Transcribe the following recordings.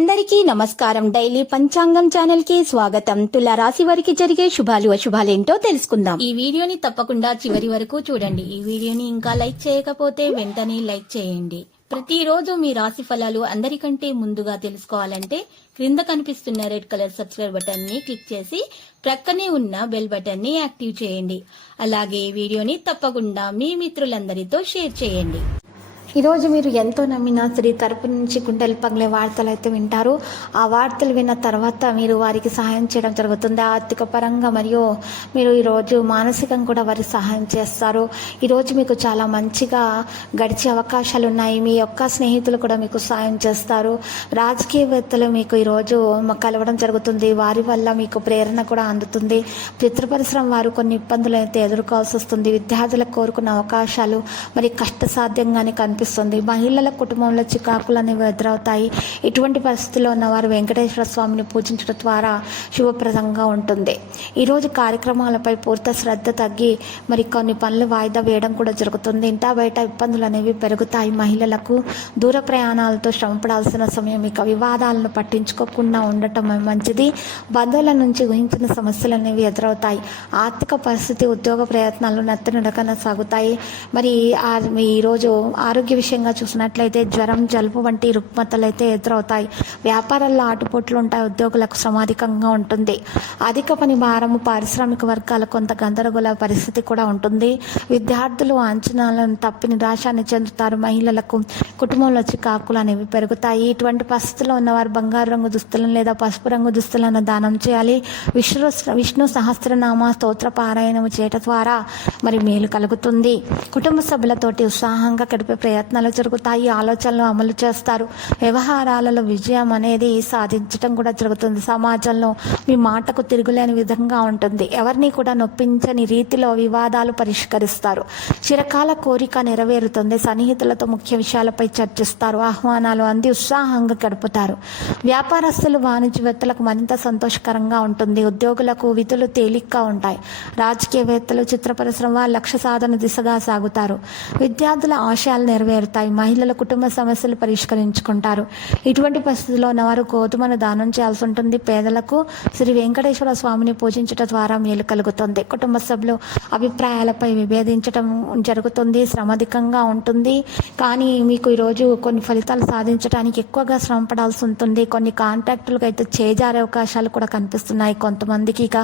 అందరికీ నమస్కారం. డైలీ పంచాంగం ఛానల్ కి స్వాగతం. తుల రాశి వారికి జరిగే శుభాలు అశుభాలేంటో తెలుసుకుందాం. ఈ వీడియోని తప్పకుండా చివరి వరకు చూడండి. ఈ వీడియోని ఇంకా లైక్ చేయకపోతే వెంటనే లైక్ చేయండి. ప్రతిరోజు మీ రాశి ఫలాలు అందరికంటే ముందుగా తెలుసుకోవాలంటే క్రింద కనిపిస్తున్న రెడ్ కలర్ సబ్స్క్రైబ్ బటన్ ని క్లిక్ చేసి ప్రక్కనే ఉన్న బెల్ బటన్ ని యాక్టివ్ చేయండి. అలాగే ఈ వీడియోని తప్పకుండా మీ మిత్రులందరితో షేర్ చేయండి. ఈరోజు మీరు ఎంతో నమ్మిన స్త్రీ తరపు నుంచి గుండెలు పగిలే వార్తలు అయితే వింటారు. ఆ వార్తలు విన్న తర్వాత మీరు వారికి సహాయం చేయడం జరుగుతుంది. ఆర్థిక పరంగా మరియు మీరు ఈరోజు మానసికంగా కూడా వారికి సహాయం చేస్తారు. ఈరోజు మీకు చాలా మంచిగా గడిచే అవకాశాలు ఉన్నాయి. మీ యొక్క స్నేహితులు కూడా మీకు సహాయం చేస్తారు. రాజకీయవేత్తలు మీకు ఈరోజు కలవడం జరుగుతుంది. వారి వల్ల మీకు ప్రేరణ కూడా అందుతుంది. పితృపరిశ్రమ వారు కొన్ని ఇబ్బందులు అయితే ఎదుర్కోవాల్సి వస్తుంది. విద్యార్థులకు కోరుకున్న అవకాశాలు మరి కష్టసాధ్యంగానే కనిపిస్తుంది. మహిళల కుటుంబంలో చికాకులు అనేవి ఎదురవుతాయి. ఇటువంటి పరిస్థితుల్లో ఉన్నవారు వెంకటేశ్వర స్వామిని పూజించడం ద్వారా శుభప్రదంగా ఉంటుంది. ఈరోజు కార్యక్రమాలపై పూర్తి శ్రద్ధ తగ్గి మరి కొన్ని పనులు వాయిదా వేయడం కూడా జరుగుతుంది. ఇంటా బయట ఇబ్బందులు అనేవి పెరుగుతాయి. మహిళలకు దూర ప్రయాణాలతో శ్రమపడాల్సిన సమయం. ఇక వివాదాలను పట్టించుకోకుండా ఉండటం మంచిది. బంధువుల నుంచి ఊహించిన సమస్యలు అనేవి ఎదురవుతాయి. ఆర్థిక పరిస్థితి ఉద్యోగ ప్రయత్నాలు నత్తనడకన సాగుతాయి. మరి ఈరోజు ఆరోగ్య విషయంగా చూసినట్లయితే జ్వరం, జలుబు వంటి రుగ్మతలు అయితే ఎదురవుతాయి. వ్యాపారాల్లో ఆటుపోట్లు ఉంటాయి. ఉద్యోగులకు శ్రమాధికంగా ఉంటుంది. అధిక పని భారము, పారిశ్రామిక వర్గాల కొంత గందరగోళ పరిస్థితి కూడా ఉంటుంది. విద్యార్థులు అంచనాలను తప్పి నిరాశాన్ని చెందుతారు. మహిళలకు కుటుంబంలో చికాకులు అనేవి పెరుగుతాయి. ఇటువంటి పరిస్థితుల్లో ఉన్నవారు బంగారు రంగు దుస్తులను లేదా పసుపు రంగు దుస్తులను దానం చేయాలి. విష్ణు సహస్రనామ స్తోత్ర పారాయణము చేయటం ద్వారా మరి మేలు కలుగుతుంది. కుటుంబ సభ్యులతోటి ఉత్సాహంగా గడిపే ప్రయత్నాలు జరుగుతాయి. ఆలోచనలు అమలు చేస్తారు. వ్యవహారాలలో విజయం అనేది సాధించడం కూడా జరుగుతుంది. సమాజంలో మీ మాటకు తిరుగులేని విధంగా ఉంటుంది. ఎవరిని కూడా నొప్పించని రీతిలో వివాదాలు పరిష్కరిస్తారు. చిరకాల కోరిక నెరవేరుతుంది. సన్నిహితులతో ముఖ్య విషయాలపై చర్చిస్తారు. ఆహ్వానాలు అంది ఉత్సాహంగా గడుపుతారు. వ్యాపారస్తులు, వాణిజ్యవేత్తలకు మరింత సంతోషకరంగా ఉంటుంది. ఉద్యోగులకు విధులు తేలిగ్గా ఉంటాయి. రాజకీయవేత్తలు, చిత్ర పరిశ్రమ లక్ష్య సాధన దిశగా సాగుతారు. విద్యార్థుల ఆశయాలు నెరవేరుతాయి. మహిళల కుటుంబ సమస్యలు పరిష్కరించుకుంటారు. ఇటువంటి పరిస్థితుల్లో ఉన్నవారు గోధుమను దానం చేయాల్సి ఉంటుంది. పేదలకు శ్రీ వెంకటేశ్వర స్వామిని పూజించడం ద్వారా మేలు కలుగుతుంది. కుటుంబ సభ్యులు అభిప్రాయాలపై విభేదించడం జరుగుతుంది. శ్రమాధికంగా ఉంటుంది. కానీ మీకు ఈరోజు కొన్ని ఫలితాలు సాధించడానికి ఎక్కువగా శ్రమ పడాల్సి ఉంటుంది. కొన్ని కాంట్రాక్టులకు అయితే చేజారే అవకాశాలు కూడా కనిపిస్తున్నాయి. కొంతమందికి ఇక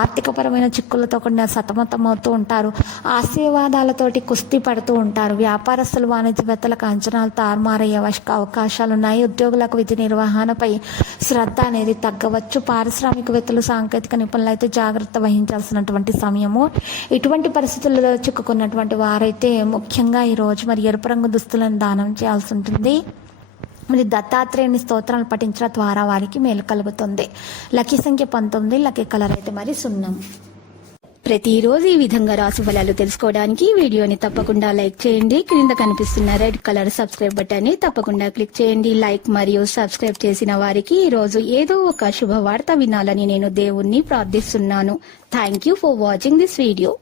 ఆర్థికపరమైన చిక్కులతో కూడా సతమతం అవుతూ ఉంటారు. ఆశీర్వాదాలతోటి కుస్తీ పడుతూ ఉంటారు. వ్యాపారస్తులు, వాణిజ్యవేత్తలకు అంచనాలు తారుమారయ్యే అవకాశాలున్నాయి. ఉద్యోగులకు విధి నిర్వహణపై శ్రద్ధ అనేది తగ్గవచ్చు. పారిశ్రామికవేత్తలు, సాంకేతిక నిపుణులు అయితే జాగ్రత్త వహించాల్సినటువంటి సమయము. ఇటువంటి పరిస్థితుల్లో చిక్కుకున్నటువంటి వారైతే ముఖ్యంగా ఈరోజు మరి ఎరుపు రంగు దుస్తులను దానం చేయాల్సి ఉంటుంది. మరి దత్తాత్రేయుని స్తోత్రాలు పఠించడం ద్వారా వారికి మేలు కలుగుతుంది. లక్కీ సంఖ్య 19. లక్కీ కలర్ అయితే మరి 0. ప్రతిరోజు ఈ విధంగా రాశి ఫలాలు తెలుసుకోవడానికి వీడియోని తప్పకుండా లైక్ చేయండి. క్రింద కనిపిస్తున్న రెడ్ కలర్ సబ్స్క్రైబ్ బటన్ ని తప్పకుండా క్లిక్ చేయండి. లైక్ మరియు సబ్స్క్రైబ్ చేసిన వారికి ఈ రోజు ఏదో ఒక శుభవార్త వినాలని నేను దేవుణ్ణి ప్రార్థిస్తున్నాను. Thank you for watching this video.